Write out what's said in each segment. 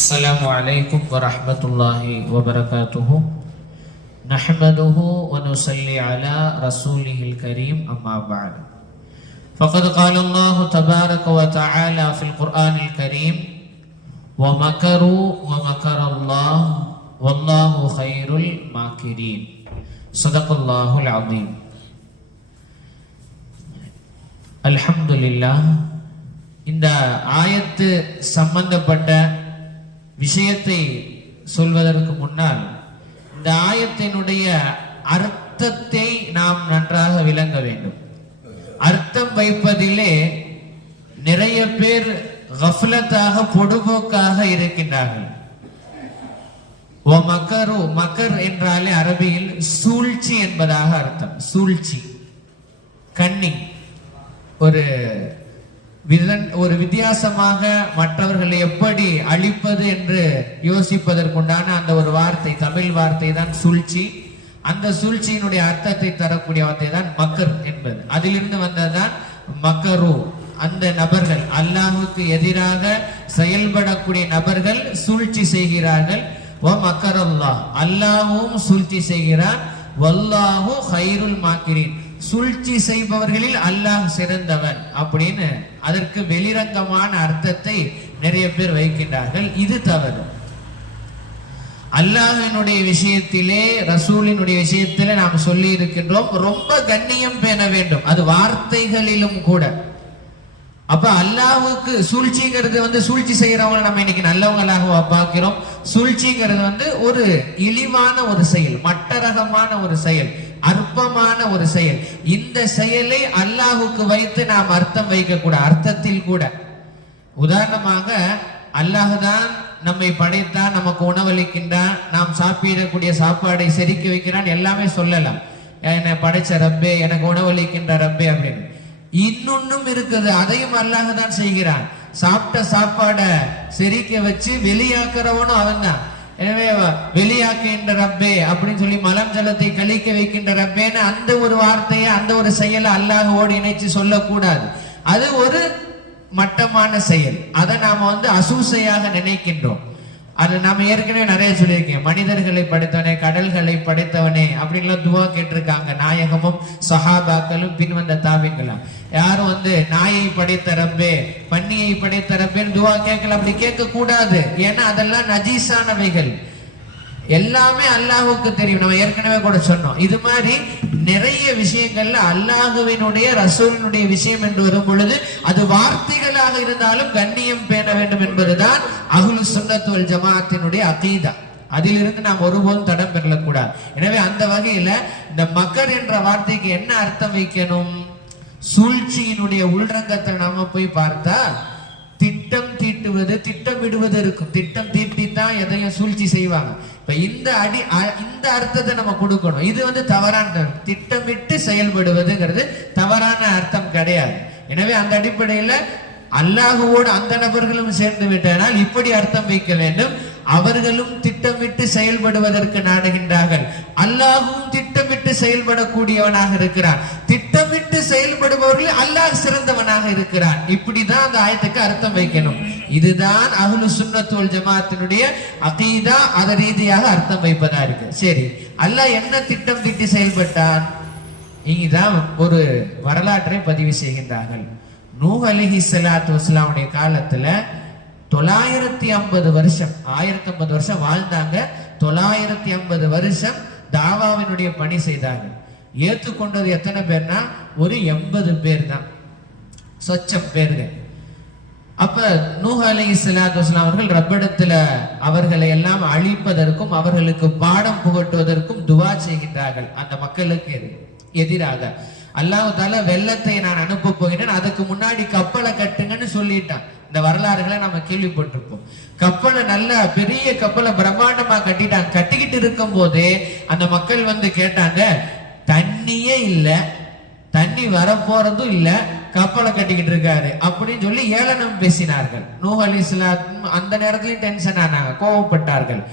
السلام عليكم ورحمة الله وبركاته نحمده ونصلي على رسوله الكريم أما بعد فقد قال الله تبارك وتعالى في القرآن الكريم ومكروا ومكر الله والله خير الماكرين صدق الله العظيم அல்ஹம்துலில்லாஹ் இந்த ஆயத்து சம்பந்தப்பட்ட விஷயத்தை சொல்வதற்கு முன்னால் இந்த ஆயத்தினுடைய அர்த்தத்தை நாம் நன்றாக விளங்க வேண்டும். அர்த்தம் வைப்பதிலே நிறைய பேர் கஃலத்தாக பொடுபோக்காக இருக்கின்றார்கள். ஓ மக்கரு மக்கர் என்றாலே அரபியில் சூழ்ச்சி என்பதாக அர்த்தம். சூழ்ச்சி. கன்னிங் ஒரு விதன் ஒரு வித்தியாசமாக மற்றவர்களை எப்படி அழிப்பது என்று யோசிப்பதற்குண்டான அந்த ஒரு வார்த்தை தமிழ் வார்த்தை தான் சூழ்ச்சி. அந்த சூழ்ச்சியினுடைய அர்த்தத்தை தரக்கூடிய வார்த்தை தான் மக்கர் என்பது. அதிலிருந்து வந்ததுதான் மக்கரு. அந்த நபர்கள் அல்லாஹுக்கு எதிராக செயல்படக்கூடிய நபர்கள் சூழ்ச்சி செய்கிறார்கள். ஓ மக்கர் அல்லாஹ் அல்லாஹும் சூழ்ச்சி செய்கிறார் வல்லாஹும் ஹைருல் மாக்கிரீன். சூழ்ச்சி செய்பவர்களில் அல்லாஹ் சிறந்தவன் அப்படின்னு அதற்கு வெளிரங்கமான அர்த்தத்தை நிறைய பேர் வைக்கின்றார்கள். இது தவறு. அல்லாஹினுடைய விஷயத்திலே ரசூலினுடைய விஷயத்திலே நாம் சொல்லி இருக்கின்றோம் ரொம்ப கண்ணியம் பேண வேண்டும். அது வார்த்தைகளிலும் கூட. அப்ப அல்லாவுக்கு சூழ்ச்சிங்கிறது வந்து சூழ்ச்சி செய்யறவங்களை நம்ம இன்னைக்கு நல்லவங்களாக பார்க்கிறோம். சூழ்ச்சிங்கிறது வந்து ஒரு இழிவான ஒரு செயல் மட்டரகமான ஒரு செயல். அற்பமான ஒரு செயல். இந்த செயலை அல்லாஹுக்கு வைத்து நாம் அர்த்தம் வைக்க கூட அர்த்தத்தில் கூட. உதாரணமாக அல்லாஹுதான் நம்மை படைத்தான் நமக்கு உணவளிக்கின்றான் நாம் சாப்பிடக்கூடிய சாப்பாடை செரிக்க வைக்கிறான் எல்லாமே சொல்லலாம். என்னை படைச்ச ரப்பே எனக்கு உணவளிக்கின்ற ரப்பே அப்படின்னு. இன்னொன்னும் இருக்குது அதையும் அல்லாஹ் தான் செய்கிறான். சாப்பிட்ட சாப்பாடை செரிக்க வச்சு வெளியாக்குறவனும் அவன் தான். எனவே வெளியாக்குகின்ற ரப்பே அப்படின்னு சொல்லி மலம் ஜலத்தை கழிக்க வைக்கின்ற ரப்பேன்னு அந்த ஒரு வார்த்தையை அந்த ஒரு செயலை அல்லாஹோடு இணைச்சு சொல்லக்கூடாது. அது ஒரு மட்டமான செயல். அதை நாம வந்து அசூசையாக நினைக்கின்றோம். அது நம்ம ஏற்கனவே நிறைய சொல்லியிருக்கேன் மனிதர்களை படைத்தவனே கடல்களை படைத்தவனே அப்படின்லாம் துவா கேட்டிருக்காங்க. நாயகமும் சஹாபாக்களும் பின் வந்த தாவிங்களும் யாரும் வந்து நாயை படைத்த ரப்பே பன்னியை படைத்த ரப்பேன்னு துவா கேட்கல அப்படி கேட்க கூடாது ஏன்னா அதெல்லாம் நஜீஸானவைகள். எல்லாமே அல்லாஹுக்கு தெரியும். நம்ம ஏற்கனவே கூட சொன்னோம். இது மாதிரி நிறைய விஷயங்கள்ல அல்லாஹுவினுடைய ரசூலினுடைய விஷயம் என்று வரும் பொழுது அது வார்த்தைகளாக இருந்தாலும் கண்ணியம் பேண வேண்டும் என்பதுதான் அகுலு சுன்னத்துவல் ஜமாத்தினுடைய அதீதா அதிலிருந்து நாம் ஒருபோதும் தடம் பெறக்கூடாது. எனவே அந்த வகையில இந்த மக்கர் என்ற வார்த்தைக்கு என்ன அர்த்தம் வைக்கணும்? சூழ்ச்சியினுடைய உள்ரங்கத்தை நாம போய் பார்த்தா திட்டம் தீட்டுவது திட்டமிடுவது இருக்கும். திட்டம் தீட்டி தான் எதையும் சூழ்ச்சி செய்வாங்க. இப்ப இந்த அடி இந்த அர்த்தத்தை நம்ம கொடுக்கணும். இது வந்து தவறான திட்டமிட்டு செயல்படுவதுங்கிறது தவறான அர்த்தம் கிடையாது. எனவே அந்த அடிப்படையில அல்லாஹுவோடு அந்த நபர்களும் சேர்ந்து விட்டனால் இப்படி அர்த்தம் வைக்க வேண்டும். அவர்களும் திட்டமிட்டு செயல்படுவதற்கு நாடுகின்றார்கள். அல்லாஹும் திட்டமிட்டு செயல்படக்கூடியவனாக இருக்கிறான். திட்டமிட்டு செயல்படுபவர்கள் அல்லாஹ் சிறந்தவனாக இருக்கிறான். இப்படிதான் அந்த ஆயத்துக்கு அர்த்தம் வைக்கணும். இதுதான் அகுலு சுன்னத்துவல் ஜமாத்தினுடைய அகீதா அத ரீதியாக அர்த்தம் வைப்பதா இருக்கு. சரி அல்லாஹ் என்ன திட்டம் திட்டி செயல்பட்டான்? இங்குதான் ஒரு வரலாற்றை பதிவு செய்கின்றார்கள். நூஹ் அலிஹி சலாத்து வஸ்லாமுடைய காலத்துல தொள்ளாயிரத்தி ஐம்பது வருஷம் ஆயிரத்தி ஐம்பது வருஷம் வாழ்ந்தாங்க. தொள்ளாயிரத்தி ஐம்பது வருஷம் தாவாவினுடைய பணி செய்தார்கள் ஏற்றுக்கொண்டது எத்தனை பேர்னா ஒரு எண்பது பேர் தான் சொச்சம் பேர்கள் அப்ப நூஹ் அலி இஸ்லாத்து அவர்கள் ரப்பிடத்துல அவர்களை எல்லாம் அழிப்பதற்கும் அவர்களுக்கு பாடம் புகட்டுவதற்கும் துவா செய்கின்றார்கள். அந்த மக்களுக்கு எதிராக. அல்லாஹால வெள்ளத்தை நான் அனுப்ப போகிறேன் அதுக்கு முன்னாடி கப்பலை கட்டுங்கன்னு சொல்லிட்டான். இந்த வரலாறுகளை நம்ம கேள்விப்பட்டிருப்போம். கப்பலை நல்ல பெரிய கப்பலை பிரம்மாண்டமா கட்டிட்டாங்க. கட்டிக்கிட்டு இருக்கும் போதே அந்த மக்கள் வந்து கேட்டாங்க தண்ணியே இல்லை. தண்ணி வரப்போறதும் இல்லை. கப்பலை கட்டிக்கிட்டு இருக்காரு. அப்படின்னு சொல்லி ஏளனம் பேசினார்கள். நூ அலி அந்த நேரத்துலயும் டென்ஷன் ஆனாங்க. கோவப்பட்டார்கள்.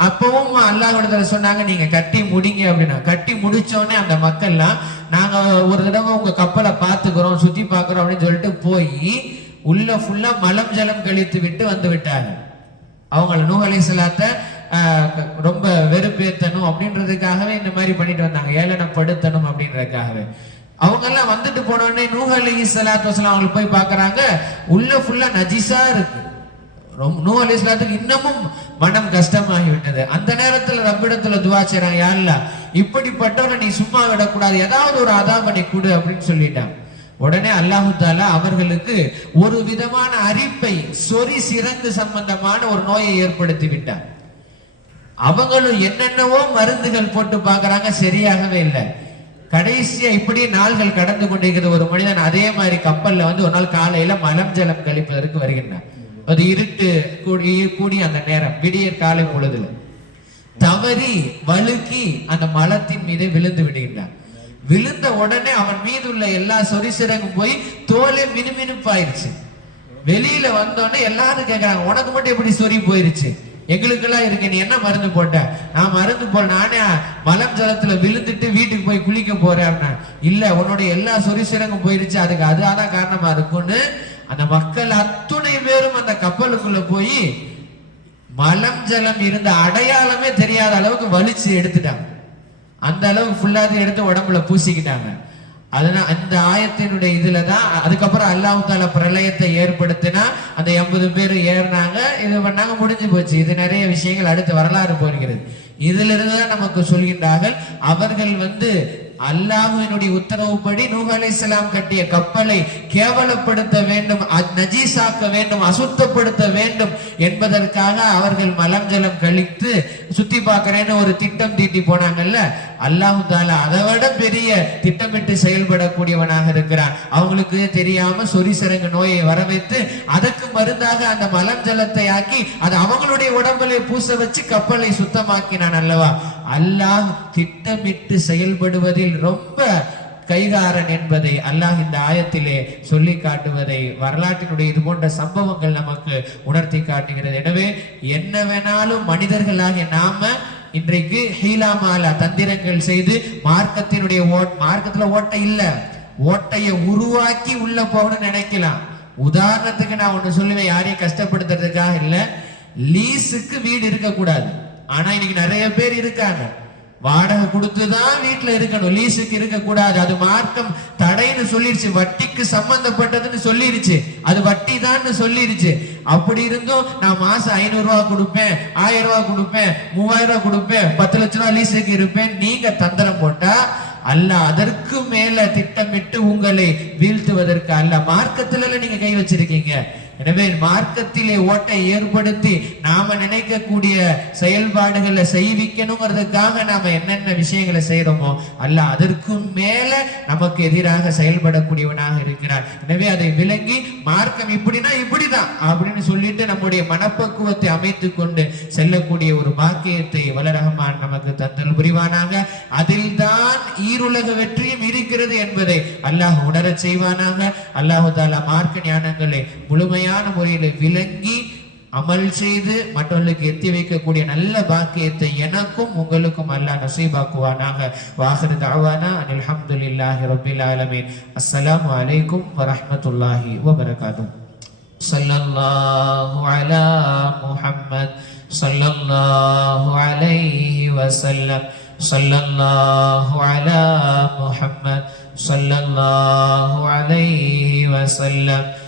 அப்பவும் அல்லாஹ் சொன்னாங்க நீங்க கட்டி முடிங்க அப்படின்னா. கட்டி முடிச்சோடனே அந்த மக்கள்லாம் நாங்க ஒரு தடவை உங்க கப்பலை பாத்துக்கிறோம் சுத்தி பாக்குறோம் அப்படின்னு சொல்லிட்டு போய் உள்ள ஃபுல்லா மலம் ஜலம் கழித்து விட்டு வந்து விட்டாங்க. அவங்கள நூகலை அலைஹிஸ்ஸலாத்தை ரொம்ப வெறுப்பேத்தணும் அப்படின்றதுக்காகவே இந்த மாதிரி பண்ணிட்டு வந்தாங்க. ஏளனப்படுத்தணும் அப்படின்றதுக்காகவே. அவங்க எல்லாம் வந்துட்டு போனோடனே உடனே நூஹ் அலைஹிஸ்ஸலாத்து அவங்களை போய் பாக்குறாங்க உள்ள ஃபுல்லா நஜிசா இருக்கு. ரொம்ப நூ அலி இஸ்லாத்துக்கு இன்னமும் மனம் கஷ்டமாகி விட்டது. அந்த நேரத்துல ரப்பிடத்துல துவா செய்யறாங்க யாருல இப்படிப்பட்டவனை இப்படிப்பட்டவரை நீ சும்மா விடக்கூடாது. ஏதாவது ஒரு அதாபனை கொடு அப்படின்னு சொல்லிட்டாங்க. உடனே அல்லாஹு தாலா அவர்களுக்கு ஒரு விதமான அரிப்பை சொறி சிறந்து சம்பந்தமான ஒரு நோயை ஏற்படுத்தி விட்டார். அவங்களும் என்னென்னவோ மருந்துகள் போட்டு பார்க்கறாங்க சரியாகவே இல்லை. கடைசியா இப்படியே நாள்கள் கடந்து கொண்டிருக்கிற ஒரு மனிதன் அதே மாதிரி கப்பல்ல வந்து ஒரு நாள் காலையில மலம் ஜலம் கழிப்பதற்கு வருகின்றான். அது இருட்டு கூடி கூடி அந்த நேரம் விடியற் காலை பொழுதுல. தவறி வழுக்கி அந்த மலத்தின் மீது விழுந்து விடுகின்றான். விழுந்த உடனே அவன் மீது உள்ள எல்லா சொரிசிறங்கும் போய் தோலே மினுமினுப்பாயிருச்சு. வெளியில வந்தோடனே எல்லாரும் கேட்கறாங்க உனக்கு மட்டும் எப்படி சொறி போயிருச்சு? எங்களுக்கெல்லாம் இருக்கு நீ என்ன மருந்து போட்ட? நான் மருந்து போட நானே மலம் ஜலத்துல விழுந்துட்டு வீட்டுக்கு போய் குளிக்க போறேன் அப்படின்னா. இல்ல உன்னோட எல்லா சொறி சிறங்கும் போயிருச்சு அதுக்கு அதுதான் காரணமா இருக்கும்னு? அந்த மக்கள் அத்துணை பேரும் அந்த கப்பலுக்குள்ள போய் மலம் ஜலம் இருந்த அடையாளமே தெரியாத அளவுக்கு வலிச்சு எடுத்துட்டாங்க. அந்த அளவு ஃபுல்லாக எடுத்து உடம்புல பூசிக்கிட்டாங்க. அதனால அந்த ஆயத்தினுடைய இதுல தான் அதுக்கப்புறம் அல்லாஹ் தாலா பிரளயத்தை ஏற்படுத்தினா அந்த எண்பது பேர் ஏறினாங்க இது பண்ணாங்க முடிஞ்சு போச்சு. இது நிறைய விஷயங்கள் அடுத்து வரலாறு போகிறது இதுல இருந்து தான் நமக்கு சொல்கின்றார்கள் அவர்கள் வந்து அல்லாஹுவினுடைய உத்தரவுப்படி நூஹ் அலைஹிஸ்ஸலாம் கட்டிய கப்பலை கேவலப்படுத்த வேண்டும் நஜீசாக்க வேண்டும் அசுத்தப்படுத்த வேண்டும் என்பதற்காக அவர்கள் மலம் ஜலம் கழித்து சுத்தி பார்க்கிறேன்னு ஒரு திட்டம் தீட்டி போனாங்கல்ல அல்லாஹு தாலா அதை விட பெரிய திட்டமிட்டு செயல்படக்கூடியவனாக இருக்கிறான். அவங்களுக்கு தெரியாம சொரிசரங்கு நோயை வர வைத்து அதற்கு மருந்தாக அந்த மலம் ஜலத்தை ஆக்கி அது அவங்களுடைய உடம்புல பூச வச்சு கப்பலை சுத்தமாக்கினான் அல்லவா? அல்லாஹ் திட்டமிட்டு செயல்படுவதில் ரொம்ப கைகாரன் என்பதை அல்லாஹ் இந்த ஆயத்திலே சொல்லி காட்டுவதை வரலாற்றினுடைய இது போன்ற சம்பவங்கள் நமக்கு உணர்த்தி காட்டுகிறது. எனவே என்ன வேணாலும் மனிதர்களாகிய நாம இன்றைக்கு ஹீலாமாலா தந்திரங்கள் செய்து மார்க்கத்தினுடைய ஓட் மார்க்கத்துல ஓட்டை இல்ல. ஓட்டையை உருவாக்கி உள்ள போகணும்னு நினைக்கலாம். உதாரணத்துக்கு நான் ஒண்ணு சொல்லுவேன் யாரையும் கஷ்டப்படுத்துறதுக்காக இல்ல. லீஸுக்கு வீடு இருக்கக்கூடாது. ஆனா இன்னைக்கு நிறைய பேர் இருக்காங்க. வாடகை கொடுத்துதான் வீட்டுல இருக்கணும். லீஸுக்கு இருக்க கூடாது அது மார்க்கம் தடைன்னு சொல்லிருச்சு. வட்டிக்கு சம்பந்தப்பட்டதுன்னு சொல்லிருச்சு. அது வட்டி தான் சொல்லிருச்சு. அப்படி இருந்தும் நான் மாசம் ஐநூறு ரூபா கொடுப்பேன் ஆயிரம் ரூபா கொடுப்பேன் மூவாயிரம் ரூபா கொடுப்பேன் பத்து லட்ச ரூபா லீஸுக்கு இருப்பேன். நீங்க தந்திரம் போட்டா அல்ல அதற்கு மேல திட்டமிட்டு உங்களை வீழ்த்துவதற்கு அல்ல. மார்க்கத்துல நீங்க கை வச்சிருக்கீங்க. எனவே மார்க்கத்திலே ஓட்டை ஏற்படுத்தி நாம நினைக்கக்கூடிய செயல்பாடுகளை செய்விக்கணுங்கிறதுக்காக நாம என்னென்ன விஷயங்களை செய்யறோமோ அல்ல அதற்கும் மேல நமக்கு எதிராக செயல்படக்கூடியவனாக இருக்கிறார். எனவே அதை விளங்கி மார்க்கம் இப்படின்னா இப்படிதான் அப்படின்னு சொல்லிட்டு நம்முடைய மனப்பக்குவத்தை அமைத்து கொண்டு செல்லக்கூடிய ஒரு பாக்கியத்தை வளரகமான் நமக்கு தந்தல் புரிவானாக. அதில் தான் ஈருலக வெற்றியும் இருக்கிறது என்பதை அல்லாஹ் உணரச் செய்வானாக. அல்லாஹு தாலா மார்க்க ஞானங்களை முழுமையாக முழுமையான முறையில் விளங்கி அமல் செய்து மற்றவர்களுக்கு எத்தி வைக்கக்கூடிய நல்ல பாக்கியத்தை எனக்கும் உங்களுக்கும் அல்லாஹ் நசீபாக்குவானாக வாஹிரு தாவானா அனில் அல்ஹம்துலில்லாஹி ரப்பில் ஆலமீன் அஸ்ஸலாமு அலைக்கும் வரஹ்மத்துல்லாஹி வபரகாத்துஹு صلى الله على محمد صلى الله عليه وسلم صلى الله على محمد صلى الله عليه وسلم